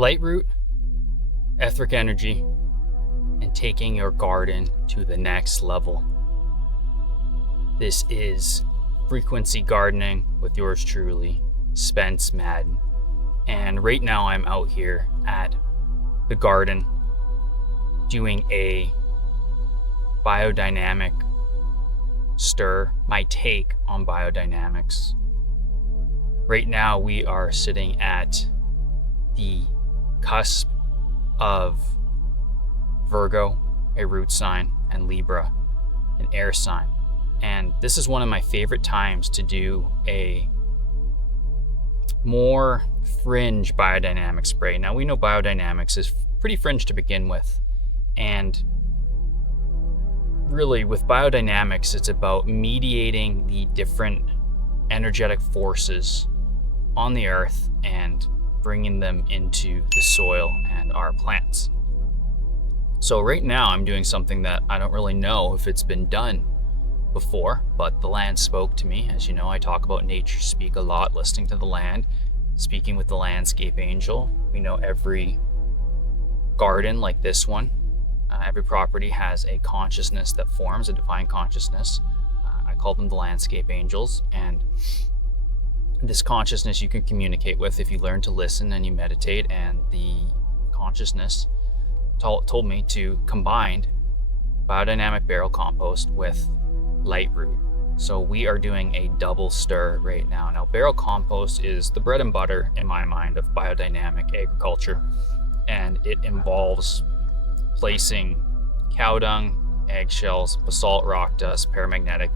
Lightroot, etheric energy, and taking your garden to the next level. This is Frequency Gardening with yours truly, Spence Madden. And right now I'm out here at the garden doing a biodynamic stir, my take on biodynamics. Right now we are sitting at the cusp of Virgo, a root sign, and Libra, an air sign. And this is one of my favorite times to do a more fringe biodynamic spray. Now we know biodynamics is pretty fringe to begin with. And really with biodynamics, it's about mediating the different energetic forces on the earth and bringing them into the soil and our plants. So right now I'm doing something that I don't really know if it's been done before, but the land spoke to me. As you know, I talk about nature speak a lot, listening to the land, speaking with the landscape angel. We know every garden like this one, every property has a consciousness that forms, a divine consciousness. I call them the landscape angels, and this consciousness you can communicate with if you learn to listen and you meditate. And the consciousness told me to combine biodynamic barrel compost with Lightroot. So we are doing a double stir right now. Now, barrel compost is the bread and butter in my mind of biodynamic agriculture, and it involves placing cow dung, eggshells, basalt rock dust, paramagnetic,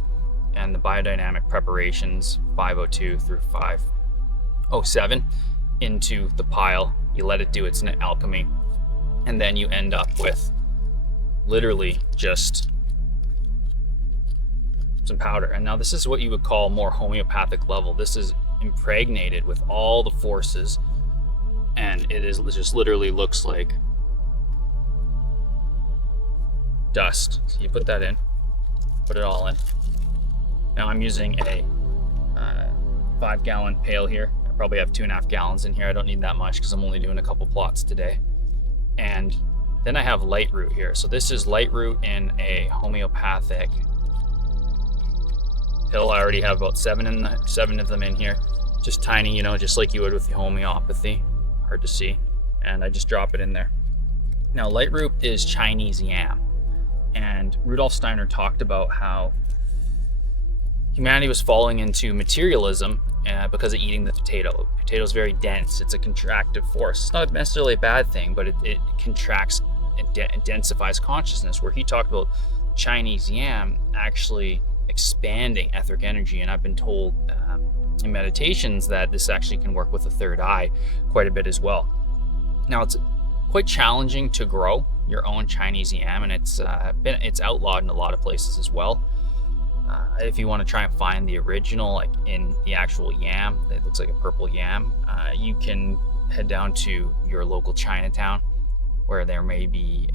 and the biodynamic preparations 502 through 507 into the pile. You let it do its alchemy, and then you end up with literally just some powder. And now this is what you would call more homeopathic level. This is impregnated with all the forces, and it just literally looks like dust. So you put that in, put it all in. Now I'm using a 5-gallon pail here. I probably have 2.5 gallons in here. I don't need that much because I'm only doing a couple plots today. And then I have Lightroot here. So this is Lightroot in a homeopathic pill. I already have about seven of them in here. Just tiny, just like you would with the homeopathy. Hard to see. And I just drop it in there. Now Lightroot is Chinese yam. And Rudolf Steiner talked about how humanity was falling into materialism because of eating the potato. The potato is very dense. It's a contractive force. It's not necessarily a bad thing, but it contracts and densifies consciousness, where he talked about Chinese yam actually expanding etheric energy. And I've been told in meditations that this actually can work with the third eye quite a bit as well. Now, it's quite challenging to grow your own Chinese yam, and it's outlawed in a lot of places as well. If you want to try and find the original, like in the actual yam, it looks like a purple yam, you can head down to your local Chinatown, where there may be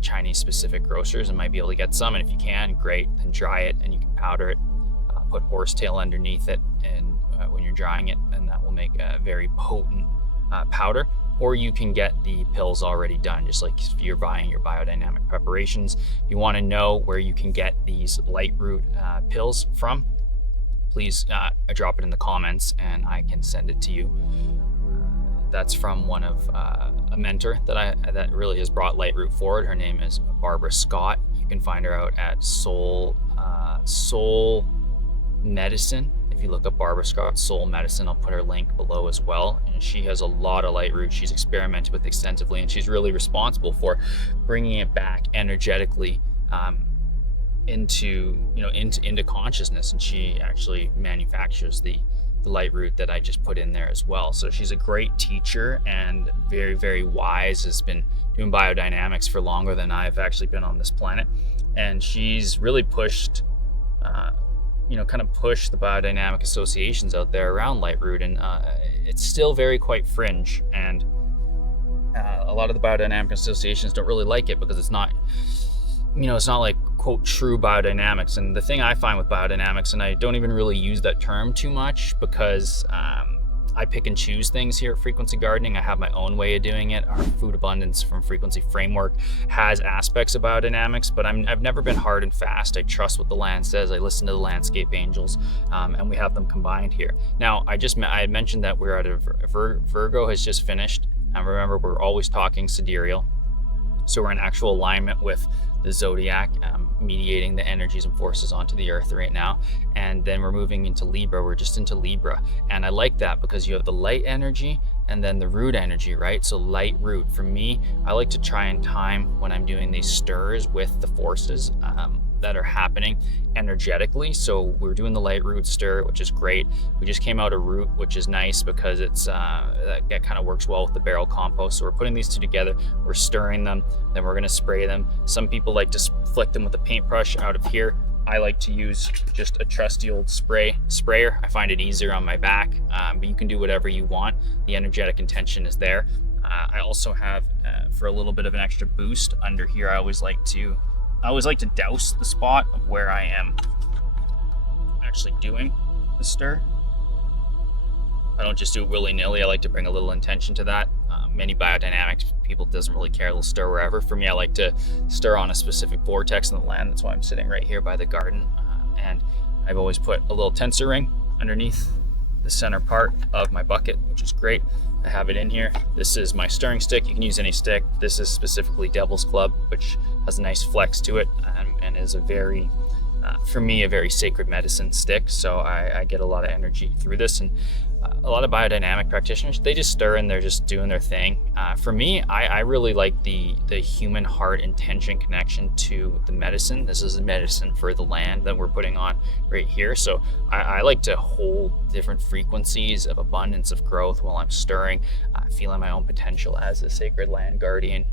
Chinese specific grocers and might be able to get some. And if you can, great, then dry it and you can powder it, put horsetail underneath it, and when you're drying it, and that will make a very potent powder. Or you can get the pills already done, just like if you're buying your biodynamic preparations. If you want to know where you can get these Lightroot pills from, please drop it in the comments and I can send it to you. That's from one of a mentor that really has brought Lightroot forward. Her name is Barbara Scott. You can find her out at Soul Medicine. If you look up Barbara Scott Soul Medicine, I'll put her link below as well. And she has a lot of Lightroot she's experimented with extensively, and she's really responsible for bringing it back energetically into consciousness. And she actually manufactures the Lightroot that I just put in there as well. So she's a great teacher and very, very wise, has been doing biodynamics for longer than I've actually been on this planet. And she's really pushed the biodynamic associations out there around Lightroot, and it's still quite fringe. And a lot of the biodynamic associations don't really like it because it's not like quote true biodynamics. And the thing I find with biodynamics, and I don't even really use that term too much because I pick and choose things here at Frequency Gardening. I have my own way of doing it. Our food abundance from Frequency framework has aspects of biodynamics, but I've never been hard and fast. I trust what the land says. I listen to the landscape angels, and we have them combined here. Now, I had mentioned that we're at a Virgo has just finished. And remember, we're always talking sidereal. So we're in actual alignment with the zodiac, mediating the energies and forces onto the earth right now. And then we're moving into Libra. We're just into Libra. And I like that because you have the light energy and then the root energy, right? So light root. For me, I like to try and time when I'm doing these stirs with the forces that are happening energetically. So we're doing the light root stir, which is great. We just came out of root, which is nice because it's that kind of works well with the barrel compost. So we're putting these two together, we're stirring them, then we're going to spray them. Some people like to flick them with a paintbrush out of here. I like to use just a trusty old sprayer. I find it easier on my back, but you can do whatever you want. The energetic intention is there. I also have, for a little bit of an extra boost under here, I always like to douse the spot of where I am actually doing the stir. I don't just do it willy-nilly. I like to bring a little intention to that. Many biodynamics people doesn't really care. They'll stir wherever. For me, I like to stir on a specific vortex in the land. That's why I'm sitting right here by the garden. And I've always put a little tensor ring underneath the center part of my bucket, which is great. I have it in here. This is my stirring stick. You can use any stick. This is specifically Devil's Club, which has a nice flex to it, and is a very, for me, a very sacred medicine stick. So I get a lot of energy through this. And a lot of biodynamic practitioners, they just stir and they're just doing their thing. For me, I really like the human heart intention connection to the medicine. This is a medicine for the land that we're putting on right here. So I like to hold different frequencies of abundance, of growth while I'm stirring, feeling my own potential as a sacred land guardian,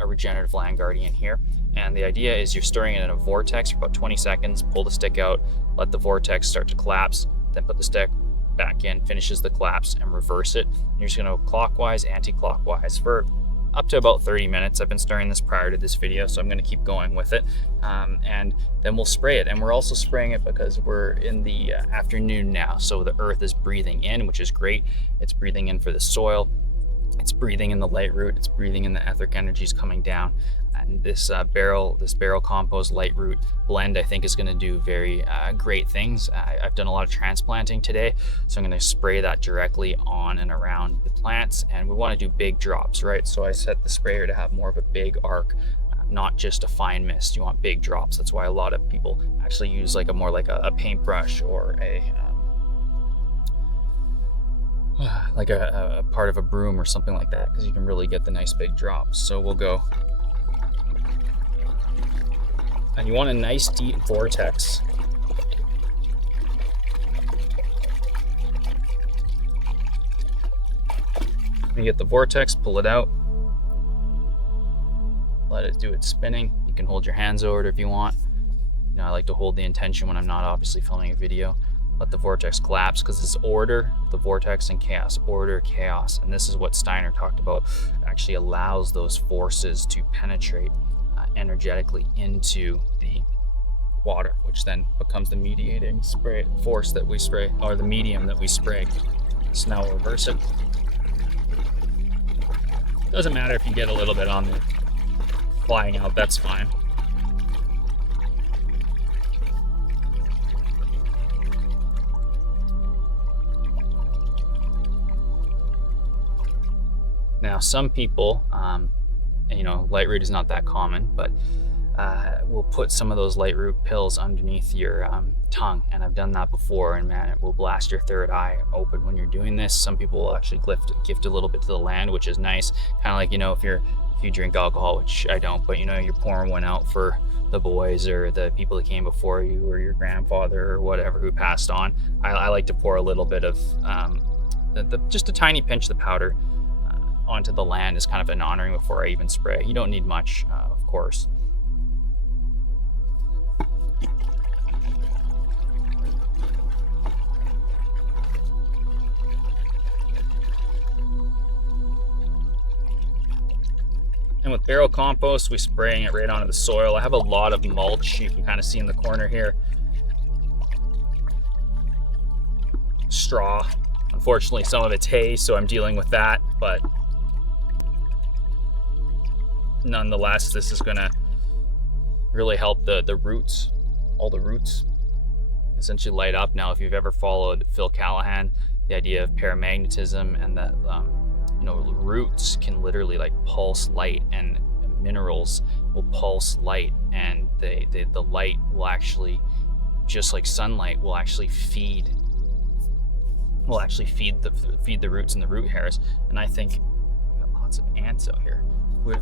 a regenerative land guardian here. And the idea is you're stirring it in a vortex for about 20 seconds, pull the stick out, let the vortex start to collapse, then put the stick back in, finishes the collapse, and reverse it. You're just going to go clockwise, anti-clockwise for up to about 30 minutes. I've been stirring this prior to this video, so I'm going to keep going with it. And then we'll spray it. And we're also spraying it because we're in the afternoon now, so the earth is breathing in, which is great. It's breathing in for the soil. It's breathing in the light root. It's breathing in the etheric energies coming down. And this barrel compost light root blend, I think, is going to do very great things. I've done a lot of transplanting today, so I'm going to spray that directly on and around the plants. And we want to do big drops, right? So I set the sprayer to have more of a big arc, not just a fine mist. You want big drops. That's why a lot of people actually use more like a paintbrush or a part of a broom or something like that, because you can really get the nice big drops. So we'll go. And you want a nice deep vortex. You get the vortex, pull it out, let it do its spinning. You can hold your hands over it if you want. You know, I like to hold the intention when I'm not obviously filming a video. Let the vortex collapse, because it's order, the vortex, and chaos. Order, chaos. And this is what Steiner talked about. It actually allows those forces to penetrate energetically into the water, which then becomes the mediating force that we spray, or the medium that we spray. So now we'll reverse it. Doesn't matter if you get a little bit on the flying out, that's fine. Now, some people, Lightroot is not that common, but we'll put some of those Lightroot pills underneath your tongue, and I've done that before, and man, it will blast your third eye open when you're doing this. Some people will actually gift a little bit to the land, which is nice. Kind of like, if you drink alcohol, which I don't, but you're pouring one out for the boys or the people that came before you or your grandfather or whatever who passed on. I like to pour a little bit of just a tiny pinch of the powder onto the land as kind of an honoring before I even spray. You don't need much, of course. And with barrel compost, we're spraying it right onto the soil. I have a lot of mulch, you can kind of see in the corner here. Straw, Unfortunately, some of it's hay, so I'm dealing with that, but nonetheless, this is gonna really help the roots, all the roots essentially light up. Now, if you've ever followed Phil Callahan, the idea of paramagnetism and that roots can literally like pulse light, and minerals will pulse light, and the light will actually, just like sunlight, will actually feed the roots and the root hairs. And I think we got lots of ants out here.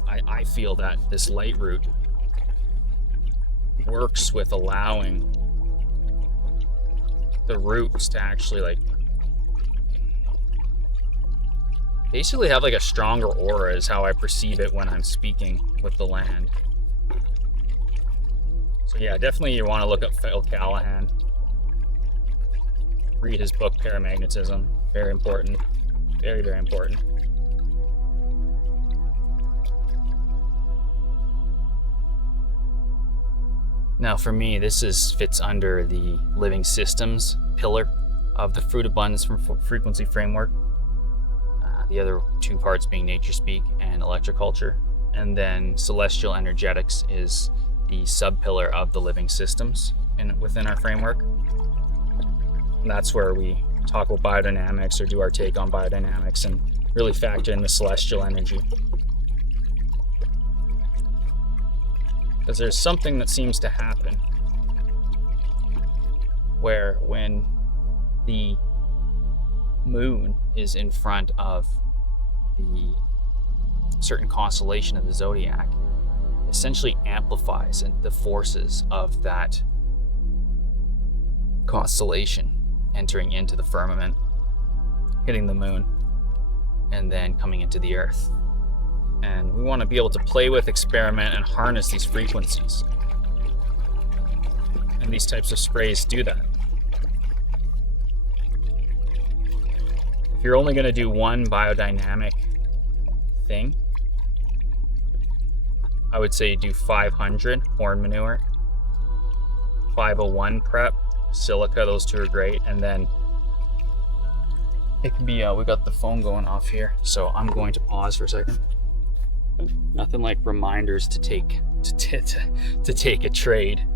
I feel that this Lightroot works with allowing the roots to actually like basically have like a stronger aura, is how I perceive it when I'm speaking with the land. So yeah, definitely you want to look up Phil Callahan. Read his book, Paramagnetism. Very important. Very, very important. Now for me, this fits under the living systems pillar of the fruit abundance from frequency framework. The other two parts being nature speak and electroculture. And then celestial energetics is the sub-pillar of the living systems within our framework. And that's where we talk about biodynamics, or do our take on biodynamics, and really factor in the celestial energy. Because there's something that seems to happen where when the moon is in front of the certain constellation of the zodiac, essentially amplifies the forces of that constellation entering into the firmament, hitting the moon, and then coming into the earth. And we want to be able to play with, experiment, and harness these frequencies. And these types of sprays do that. If you're only going to do one biodynamic thing, I would say do 500 horn manure, 501 prep, silica, those two are great. And then it can be, we got the phone going off here, so I'm going to pause for a second. Nothing like reminders to take a trade.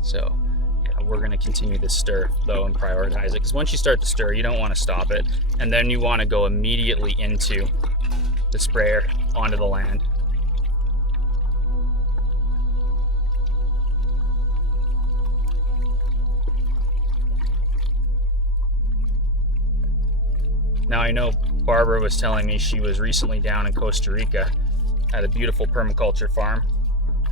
So yeah, we're going to continue this stir though and prioritize it, because once you start to stir, you don't want to stop it, and then you want to go immediately into the sprayer onto the land. Now I know Barbara was telling me she was recently down in Costa Rica at a beautiful permaculture farm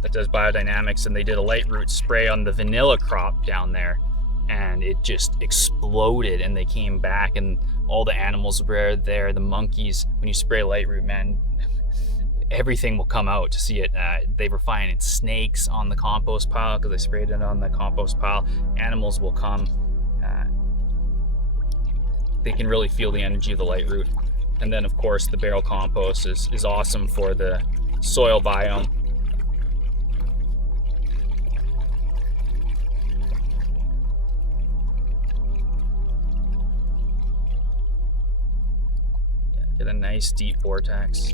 that does biodynamics, and they did a Lightroot spray on the vanilla crop down there, and it just exploded, and they came back and all the animals were there, the monkeys. When you spray Lightroot, man, everything will come out to see it. They were finding snakes on the compost pile because they sprayed it on the compost pile. Animals will come. They can really feel the energy of the Lightroot. And then of course the barrel compost is awesome for the soil biome. Yeah, get a nice deep vortex.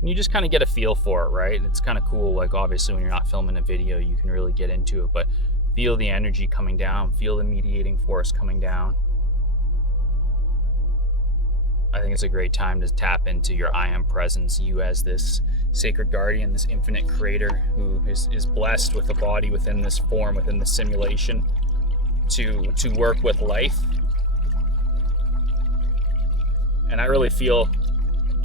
And you just kind of get a feel for it, right? It's kind of cool. Like obviously when you're not filming a video, you can really get into it, but feel the energy coming down, feel the mediating force coming down. I think it's a great time to tap into your I am presence, you as this sacred guardian, this infinite creator who is blessed with a body within this form, within the simulation, to work with life. And I really feel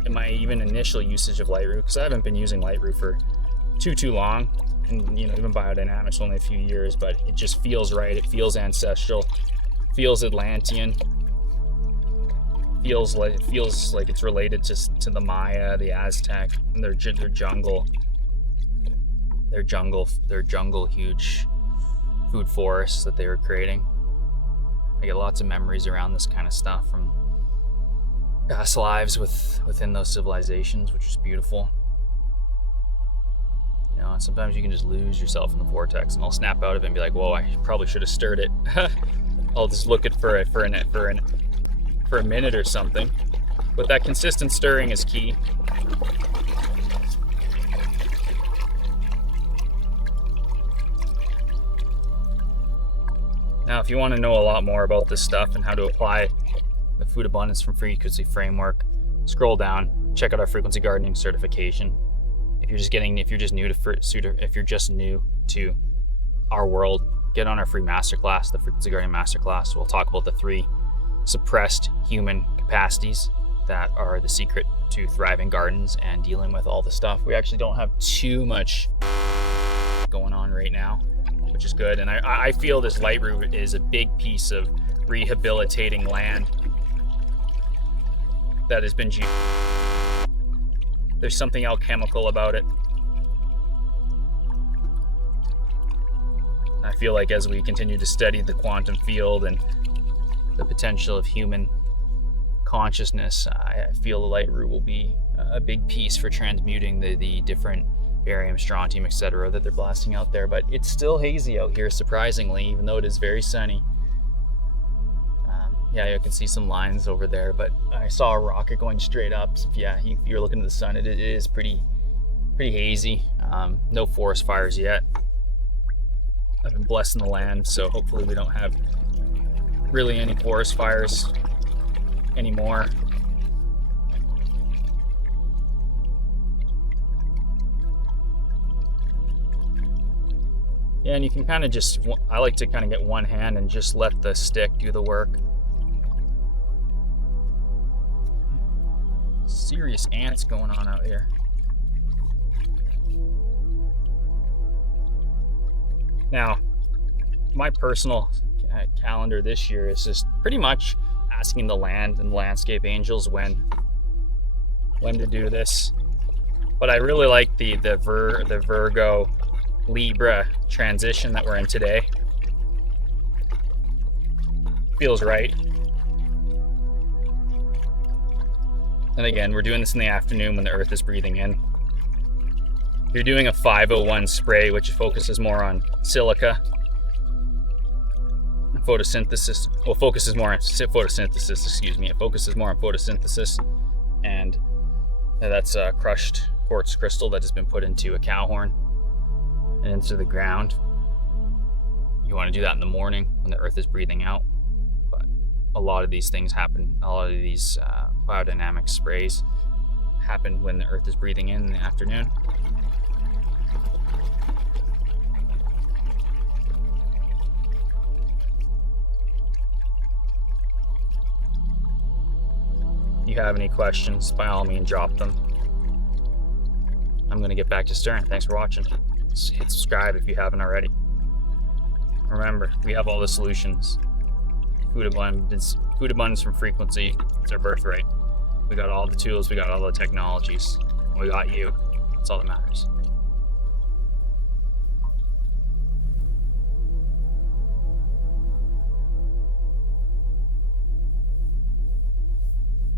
in my even initial usage of Lightroot, because I haven't been using Lightroot for too long, and even biodynamics only a few years, but it just feels right. It feels ancestral, feels Atlantean, feels like it's related to the Maya, the Aztec, and their jungle huge food forests that they were creating. I get lots of memories around this kind of stuff from past lives within those civilizations, which is beautiful. You know, sometimes you can just lose yourself in the vortex, and I'll snap out of it and be like, whoa, I probably should have stirred it. I'll just look at for a minute or something. But that consistent stirring is key. Now, if you want to know a lot more about this stuff and how to apply the food abundance from frequency framework, scroll down, check out our frequency gardening certification. If you're just new to our world, get on our free masterclass, the frequency gardening masterclass. We'll talk about the 3 suppressed human capacities that are the secret to thriving gardens and dealing with all the stuff. We actually don't have too much going on right now, which is good. And I feel this Lightroot is a big piece of rehabilitating land that has been there's something alchemical about it. I feel like as we continue to study the quantum field and the potential of human consciousness, I feel the Lightroot will be a big piece for transmuting the different barium, strontium, etc. that they're blasting out there. But it's still hazy out here, surprisingly, even though it is very sunny. Yeah, you can see some lines over there, but I saw a rocket going straight up. So if you're looking at the sun, it is pretty hazy. No forest fires yet. I've been blessing the land, so hopefully we don't have really any forest fires anymore. Yeah, and you can kind of I like to kind of get one hand and just let the stick do the work. Serious ants going on out here. Now, my personal calendar this year is just pretty much asking the land and landscape angels when to do this. But I really like the Virgo Libra transition that we're in today. Feels right. And again, we're doing this in the afternoon when the earth is breathing in. You're doing a 501 spray, which focuses more on silica. Photosynthesis. Well, focuses more on photosynthesis, excuse me. It focuses more on photosynthesis. And that's a crushed quartz crystal that has been put into a cow horn and into the ground. You want to do that in the morning when the earth is breathing out. But a lot of these things happen, a lot of these biodynamic sprays happen when the earth is breathing in the afternoon. If you have any questions, by all means drop them. I'm going to get back to stirring. Thanks for watching. Hit subscribe if you haven't already. Remember, we have all the solutions. Food abundance from frequency. It's our birthright. We got all the tools, we got all the technologies. We got you. That's all that matters.